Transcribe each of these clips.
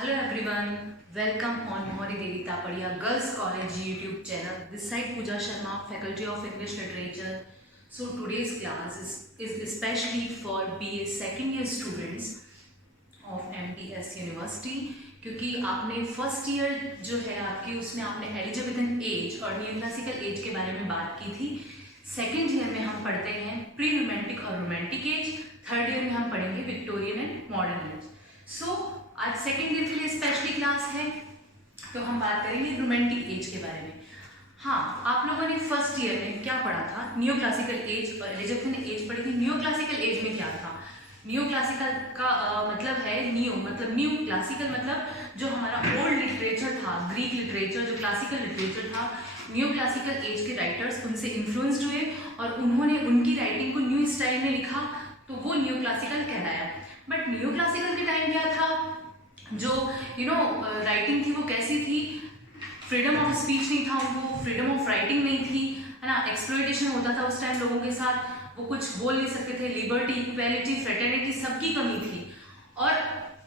Hello everyone, welcome on Mohari Devi Tapadia Girls College YouTube channel. This side Pooja Sharma, Faculty of English Literature. So today's class is especially for BA second year students of MTS University क्योंकि आपने first year जो है आपकी उसमें आपने eligible as और neo classical as के बारे में बात की थी। सेकेंड ईयर में हम पढ़ते हैं प्री रोमांटिक और रोमांटिक एज, थर्ड ईयर में हम पढ़ेंगे विक्टोरियन एंड मॉडर्न एज। सो आज सेकेंड ईयर के लिए स्पेशली क्लास है तो हम बात करेंगे रोमांटिक एज के बारे में। हाँ, आप लोगों ने फर्स्ट ईयर में क्या पढ़ा था, नियो क्लासिकल एज और एलिजिबल एज पढ़ी थी। नियो क्लासिकल एज में क्या था? नियो क्लासिकल का मतलब है नियो मतलब न्यू, क्लासिकल मतलब जो हमारा ओल्ड लिटरेचर था, ग्रीक लिटरेचर जो क्लासिकल लिटरेचर था। न्यू क्लासिकल एज के राइटर्स उनसे इन्फ्लुएंस्ड हुए और उन्होंने उनकी राइटिंग को न्यू स्टाइल में लिखा तो वो न्यू क्लासिकल कहलाया। बट न्यू क्लासिकल के टाइम क्या था, जो राइटिंग थी वो कैसी थी, फ्रीडम ऑफ स्पीच नहीं था उनको, फ्रीडम ऑफ राइटिंग नहीं थी, है ना। एक्सप्लॉयटेशन होता था उस टाइम लोगों के साथ, वो कुछ बोल नहीं सकते थे। लिबर्टी, इक्वालिटी, फ्रेटर्निटी सबकी कमी थी। और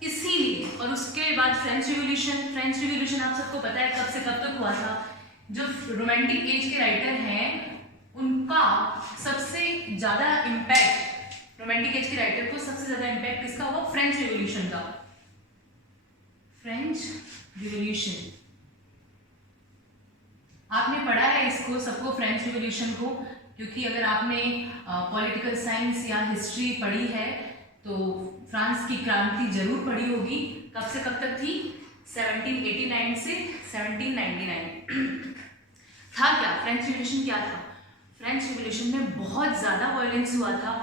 इसीलिए और उसके बाद फ्रेंच रिवॉल्यूशन आप सबको पता है कब से कब तक हुआ था। जो रोमांटिक एज के राइटर हैं उनका सबसे ज़्यादा इम्पैक्ट, रोमांटिक एज के राइटर को सबसे ज़्यादा इम्पैक्ट किसका हुआ? फ्रेंच रिवॉल्यूशन का। फ्रेंच रिवॉल्यूशन आपने पढ़ा है इसको सबको, फ्रेंच रिवॉल्यूशन को, क्योंकि अगर आपने पॉलिटिकल साइंस या हिस्ट्री पढ़ी है तो फ्रांस की क्रांति जरूर पढ़ी होगी। कब से कब तक थी? 1789 से 1799। था क्या फ्रेंच रिवॉल्यूशन? क्या था फ्रेंच रिवॉल्यूशन में? बहुत ज़्यादा वायलेंस हुआ था,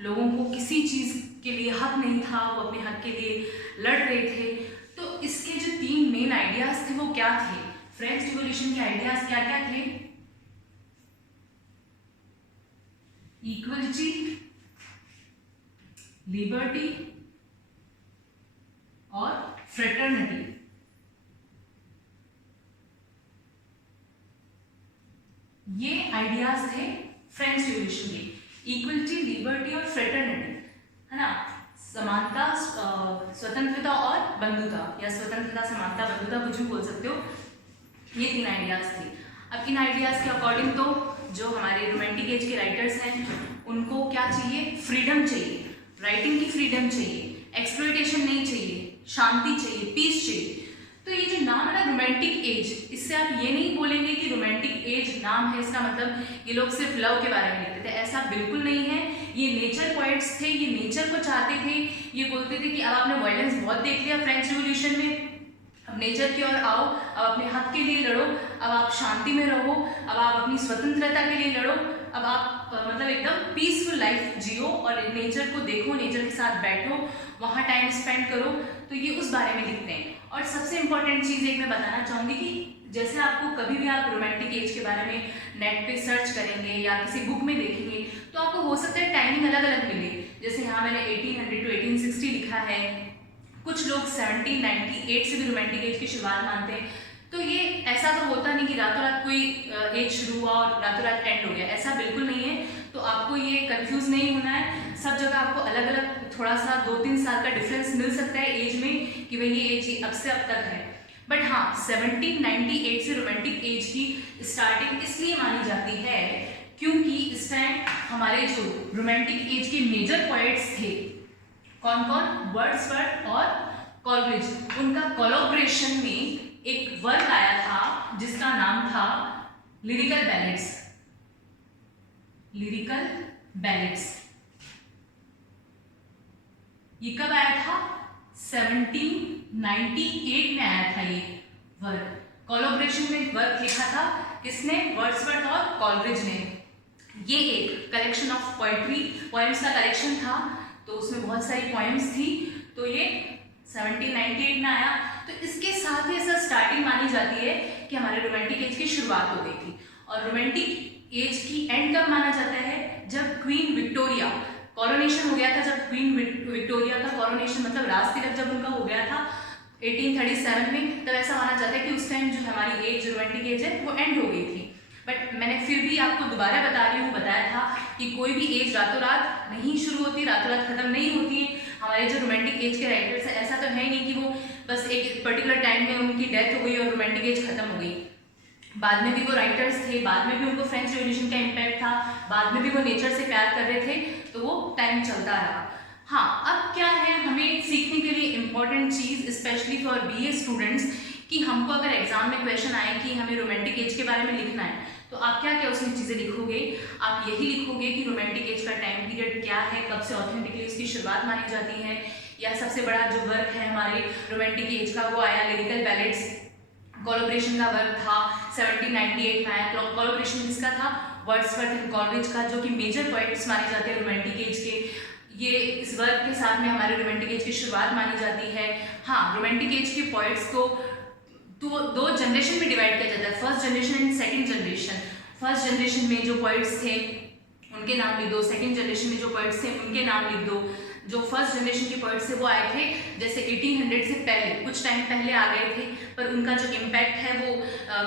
लोगों को किसी चीज़ के लिए हक नहीं था, वो अपने हक के लिए लड़ रहे थे। तो इसके जो तीन मेन आइडियाज थे वो क्या थे? फ्रेंच रिवॉल्यूशन के आइडियाज क्या क्या थे? इक्वलिटी, लिबर्टी और फ्रेटर्निटी। ये आइडियाज थे फ्रेंच रिवॉल्यूशन के। इक्वलिटी, लिबर्टी और फ्रेटर्निटी, है ना। समानता, स्वतंत्रता और बंधुता, या स्वतंत्रता, समानता, बंधुता, कुछ भी बोल सकते हो। ये तीन आइडियाज थे। अब इन आइडियाज के अकॉर्डिंग तो जो हमारे रोमांटिक एज के राइटर्स हैं उनको क्या चाहिए? फ्रीडम चाहिए, राइटिंग की फ्रीडम चाहिए, एक्सप्लॉयटेशन नहीं चाहिए, शांति चाहिए, पीस चाहिए। तो ये जो नाम है ना रोमांटिक एज, इससे आप ये नहीं बोलेंगे कि रोमांटिक एज नाम है इसका मतलब ये लोग सिर्फ लव के बारे में लिखते थे, ऐसा बिल्कुल नहीं है। ये नेचर पोएट्स थे, ये नेचर को चाहते थे। ये बोलते थे कि अब आपने वायलेंस बहुत देख लिया फ्रेंच रिवॉल्यूशन में, अब नेचर की ओर आओ, अब अपने हक के लिए लड़ो, अब आप शांति में रहो, अब आप अपनी स्वतंत्रता के लिए लड़ो, अब आप मतलब एकदम पीसफुल लाइफ जियो और नेचर को देखो, नेचर के साथ बैठो, वहाँ टाइम स्पेंड करो। तो ये उस बारे में लिखते हैं। और सबसे इम्पॉर्टेंट चीज़ एक मैं बताना चाहूँगी कि जैसे आपको कभी भी आप रोमांटिक एज के बारे में नेट पे सर्च करेंगे या किसी बुक में देखेंगे तो आपको हो सकता है टाइमिंग अलग अलग मिले। जैसे यहाँ मैंने 1800 to 1860 लिखा है, कुछ लोग 1798 से भी रोमांटिक एज की शुरुआत मानते हैं। तो ये ऐसा तो होता नहीं कि रातों रात कोई एज शुरू हुआ और रातों रात एंड हो गया, ऐसा बिल्कुल नहीं है। तो आपको ये कंफ्यूज नहीं होना है। सब जगह आपको अलग अलग थोड़ा सा 2-3 साल का डिफरेंस मिल सकता है एज में कि भाई ये एज अब से अब तक है। बट हाँ, 1798 से रोमांटिक एज की स्टार्टिंग इसलिए मानी जाती है क्योंकि इस टाइम हमारे जो रोमांटिक एज के मेजर पोएट्स थे, कौन कौन? वर्ड्सवर्थ और कॉलरिज, उनका कोलैबोरेशन में एक वर्क आया था जिसका नाम था लिरिकल बैलेड्स। लिरिकल बैलेड्स ये कब आया था? 1798 में आया था ये वर्क। कोलैबोरेशन में वर्क लिखा था किसने? वर्ड्सवर्थ और कॉलरिज ने। ये एक कलेक्शन ऑफ पोएट्री, पोएम्स का कलेक्शन था, तो उसमें बहुत सारी पोएम्स थी। तो ये 1798 में आया। तो इसके साथ ही ऐसा स्टार्टिंग मानी जाती है कि हमारे रोमांटिक एज की शुरुआत हो गई थी। और रोमांटिक एज की एंड कब माना जाता है? जब क्वीन विक्टोरिया कॉरोनेशन हो गया था। जब क्वीन विक्टोरिया का कॉरोनेशन मतलब राज तिलक जब उनका हो गया था 1837 में, तब ऐसा माना जाता है कि उस टाइम जो हमारी एज, रोमांटिक एज है, वो एंड हो गई थी। बट मैंने फिर भी आपको दोबारा बता रही हूँ, बताया था कि कोई भी एज रातों रात नहीं शुरू होती, रातों रात खत्म नहीं होती है। हमारे जो रोमांटिक एज के राइटर्स हैं ऐसा तो है ही नहीं कि वो बस एक पर्टिकुलर टाइम में उनकी डेथ हो गई और रोमांटिक एज खत्म हो गई। बाद में भी वो राइटर्स थे, बाद में भी उनको फ्रेंच रिवॉल्यूशन का इम्पैक्ट था, बाद में भी वो नेचर से प्यार कर रहे थे, तो वो टाइम चलता रहा। हाँ, अब क्या है हमें सीखने के लिए important cheese specially for BA students कि हमको अगर एग्जाम में क्वेश्चन आए कि हमें रोमांटिक एज के बारे में लिखना है, तो आप क्या क्या उसमें चीज़ें लिखोगे? आप यही लिखोगे कि रोमांटिक एज का टाइम पीरियड क्या है, कब से ऑथेंटिकली उसकी शुरुआत मानी जाती है, या सबसे बड़ा जो वर्क है हमारे रोमांटिक एज का वो आया लिरिकल बैलेड्स, कोलैबोरेशन का वर्क था 1798 में आया। कोलैबोरेशन किसका था? वर्ड्सवर्थ एंड कॉलरिज का, जो कि मेजर पोएट्स माने जाते हैं रोमांटिक एज के। ये इस वर्क के साथ में हमारे रोमांटिक एज की शुरुआत मानी जाती है। हाँ, रोमांटिक एज के पोएट्स को दो जनरेशन में डिवाइड किया जाता है, first generation and second generation. First generation में जो पोएट्स थे उनके नाम लिख दो, सेकंड जनरेशन में जो पोएट्स थे उनके नाम लिख दो। जो फर्स्ट जनरेशन के पोएट्स थे वो आए थे जैसे 1800 से पहले, कुछ टाइम पहले आ गए थे, पर उनका जो इम्पैक्ट है वो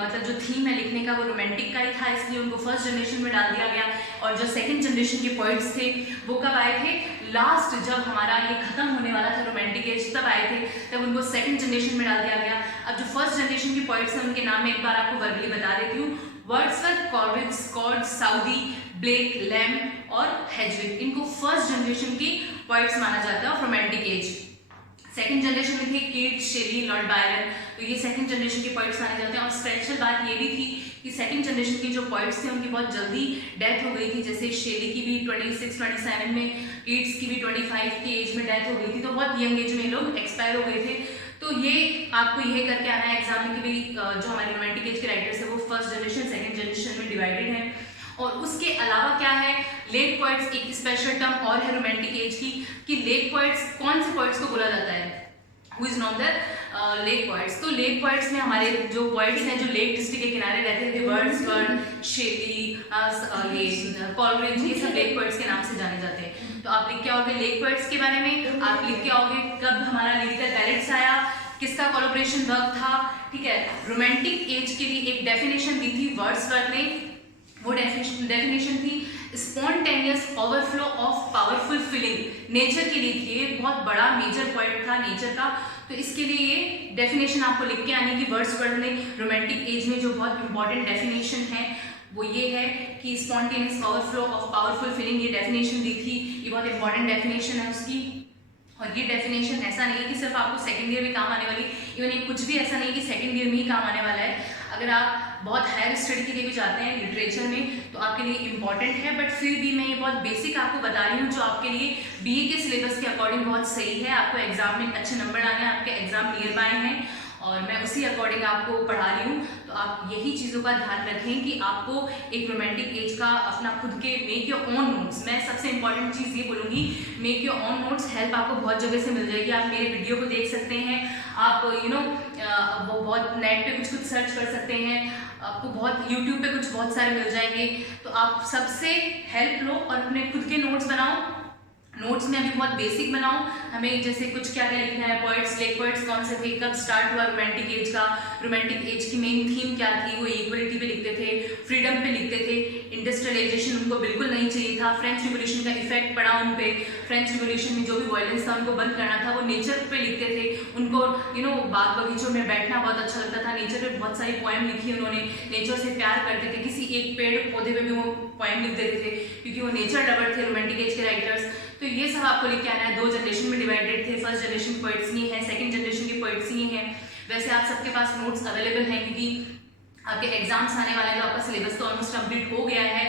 मतलब जो थीम है लिखने का वो रोमांटिक का ही था, इसलिए उनको फर्स्ट जनरेशन में डाल दिया गया। और जो सेकंड जनरेशन के पोएट्स थे वो कब आए थे? लास्ट जब हमारा ये खत्म होने वाला था रोमांटिक एज, तब आए थे, तब उनको सेकंड जनरेशन में डाल दिया गया। अब जो फर्स्ट जनरेशन के पोएट्स हैं उनके नाम में एक बार आपको वर्बली बता देती हूँ। Wordsworth, Coleridge, Scott, Southey, Blake, Lamb और हेजविग, इनको फर्स्ट जनरेशन की पोएट्स माना जाता है of romantic as. Second generation में थे कीट्स, शेली, लॉर्ड बायरन, तो ये सेकंड जनरेशन के पोएट्स माने जाते हैं। और स्पेशल बात ये भी थी कि सेकंड जनरेशन के जो पोएट्स थे उनकी बहुत जल्दी डेथ हो गई थी, जैसे शेली की भी 26-27 में, कीट्स की भी 25 की एज में डेथ हो गई थी, तो बहुत यंग एज में लोग एक्सपायर हो गए थे। तो ये आपको यह करके आना है एग्जाम में कि भाई जो हमारे रोमांटिक एज के राइटर्स है वो फर्स्ट जनरेशन सेकंड जनरेशन में डिवाइडेड है। और उसके अलावा क्या है, लेट पोएट्स, एक स्पेशल टर्म और है रोमांटिक एज की कि लेट पोएट्स, कौन से पोएट्स को बोला जाता है? Who is known the late poets. तो लेट पोएट्स में हमारे जो पोएट्स हैं जो लेक डिस्ट्रिक्ट के किनारे रहते थे, वर्ड्सवर्थ, शेली, ये कॉलरिज, ये सब लेक पोएट्स के नाम से जाने जाते हैं। तो आप लिख के आओगे लेक पोएट्स के बारे में, आप लिख के आओगे कब हमारा लिरिकल बैलेड्स आया, किसका कोलैबोरेशन वर्क था, ठीक है। रोमांटिक एज के लिए एक डेफिनेशन दी थी वर्ड्सवर्थ ने, वो डेफिनेशन थी spontaneous overflow of powerful feeling. Nature के लिए ये बहुत बड़ा मेजर पॉइंट था नेचर का, तो इसके लिए ये डेफिनेशन आपको लिख के आनी कि वर्ड्सवर्थ ने रोमांटिक एज में जो बहुत इंपॉर्टेंट डेफिनेशन है वो ये है कि spontaneous overflow of powerful feeling, ये डेफिनेशन दी थी, ये बहुत इंपॉर्टेंट डेफिनेशन है उसकी। और ये डेफिनेशन ऐसा नहीं है कि सिर्फ आपको सेकंड ईयर में काम आने वाली, इवन ये कुछ भी ऐसा नहीं है कि सेकंड ईयर में ही काम आने वाला है। अगर आप बहुत हायर स्टडी के लिए भी जाते हैं लिटरेचर में तो आपके लिए इंपॉर्टेंट है, बट फिर भी मैं ये बहुत बेसिक आपको बता रही हूँ जो आपके लिए BA के सिलेबस के अकॉर्डिंग बहुत सही है। आपको एग्जाम में अच्छे नंबर लाने हैं, आपके एग्जाम नियर बाय हैं और मैं उसी अकॉर्डिंग आपको पढ़ा रही हूँ। तो आप यही चीज़ों का ध्यान रखें कि आपको एक रोमांटिक एज का अपना खुद के मेक योर ओन नोट्स, मैं सबसे इंपॉर्टेंट चीज़ ये बोलूँगी, make your own notes. Help आपको बहुत जगह से मिल जाएगी, आप मेरे वीडियो को देख सकते हैं, आप वो बहुत नेट पे कुछ सर्च कर सकते हैं, आपको बहुत यूट्यूब पे बहुत सारे मिल जाएंगे। तो आप सबसे हेल्प लो और अपने खुद के नोट्स बनाओ। नोट्स में अभी बहुत बेसिक बनाओ, हमें जैसे कुछ क्या क्या लिखना है, पोएट्स, लेट पोएट्स कौन से थे, कब स्टार्ट हुआ रोमांटिक एज का, रोमांटिक एज की मेन थीम क्या थी, वो इक्वलिटी पे लिखते थे, फ्रीडम पे लिखते थे, इंडस्ट्रियलाइजेशन उनको बिल्कुल नहीं चाहिए था, फ्रेंच रिवॉल्यूशन का इफेक्ट पड़ा उन पे, फ्रेंच रिवॉल्यूशन में जो भी वायलेंस था उनको बंद करना था, वो नेचर पे लिखते थे, उनको बाग बगीचों में बैठना बहुत अच्छा लगता था, नेचर पे बहुत सारी पोएम लिखी उन्होंने, नेचर से प्यार करते थे, किसी एक पेड़ पौधे पे भी वो पोएम लिख देते थे क्योंकि वो नेचर लवर थे रोमांटिक एज के राइटर्स। तो ये सब आपको लिख के आना है। 2 जनरेशन में डिवाइडेड थे, फर्स्ट जनरेशन पोएट्स ये हैं, सेकंड जनरेशन के पोएट्स ये हैं। वैसे आप सबके पास नोट्स अवेलेबल हैं क्योंकि आपके एग्जाम्स आने वाले हैं, तो आपका सिलेबस तो ऑलमोस्ट कंप्लीट हो गया है,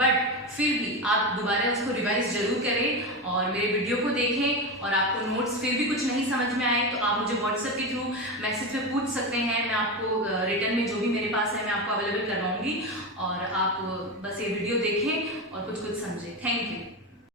बट फिर भी आप दोबारा उसको रिवाइज जरूर करें और मेरे वीडियो को देखें। और आपको नोट्स फिर भी कुछ नहीं समझ में आए तो आप मुझे व्हाट्सएप के थ्रू मैसेज पे पूछ सकते हैं, मैं आपको रिटर्न में जो भी मेरे पास है मैं आपको अवेलेबल करवाऊंगी। और आप बस ये वीडियो देखें और कुछ समझें। Thank you.